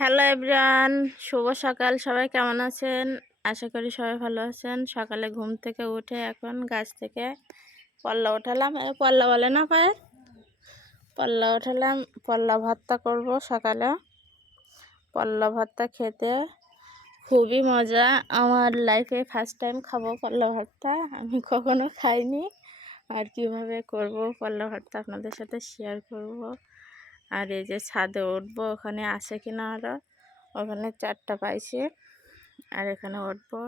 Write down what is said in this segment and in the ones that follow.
Hello everyone, শুভ সকাল। সবাই কেমন আছেন? আশা করি সবাই ভালো আছেন। সকালে ঘুম থেকে উঠে এখন গাছ থেকে পল্লা উঠালাম। পল্লা বলে না পায়ের পল্লা উঠালাম। পল্লা ভর্তা করব সকালে। পল্লা ভর্তা খেতে খুবই মজা। আমার লাইফে ফার্স্ট টাইম খাবো পল্লা ভর্তা। আমি কখনো খাইনি। আর কিভাবে করব পল্লা ভর্তা আপনাদের সাথে শেয়ার করব। আর এই যে ছাদে উঠবো, ওখানে আসে কিনা আরও, ওখানে 4টা পাইছে। আর এখানে উঠবো।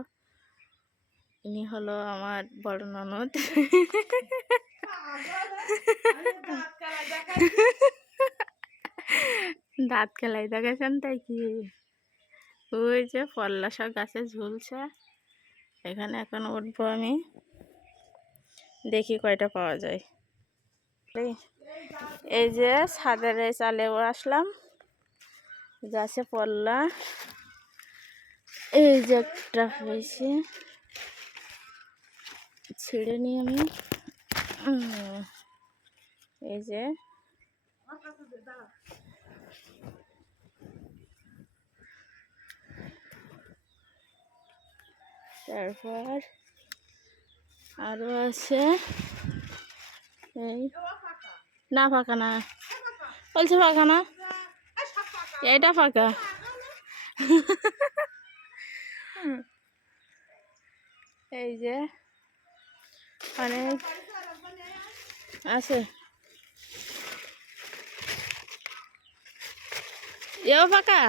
ইনি হলো আমার বড় ননদ। দাঁত খেলাই দেখাচ্ছেন তাই কি? ওই যে পল্লা সব গাছে ঝুলছে। এখানে এখন উঠবো আমি, দেখি কয়টা পাওয়া যায়। এই যে ছাদের এই চালেও আসলাম, গাছে পল্লা। এই যে একটা হয়েছে, ছিঁড়ে নিই আমি। এই যে তারপর আরো আছে। এই না, ফাঁকা না বলছে, ফাঁকা না, এইটা ফাঁকা। এই যে অনেক আছে। এও ফাঁকা।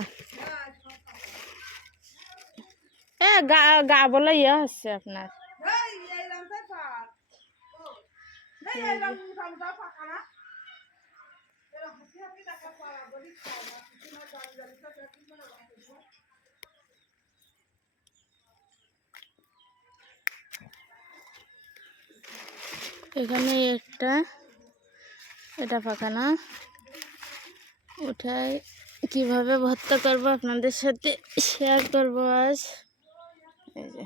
গা বলে ইয়ে হচ্ছে আপনার। এখানে একটা, এটা ফাঁকা না। উঠাই কিভাবে ভর্তা করবো আপনাদের সাথে শেয়ার করবো আজ। এই যে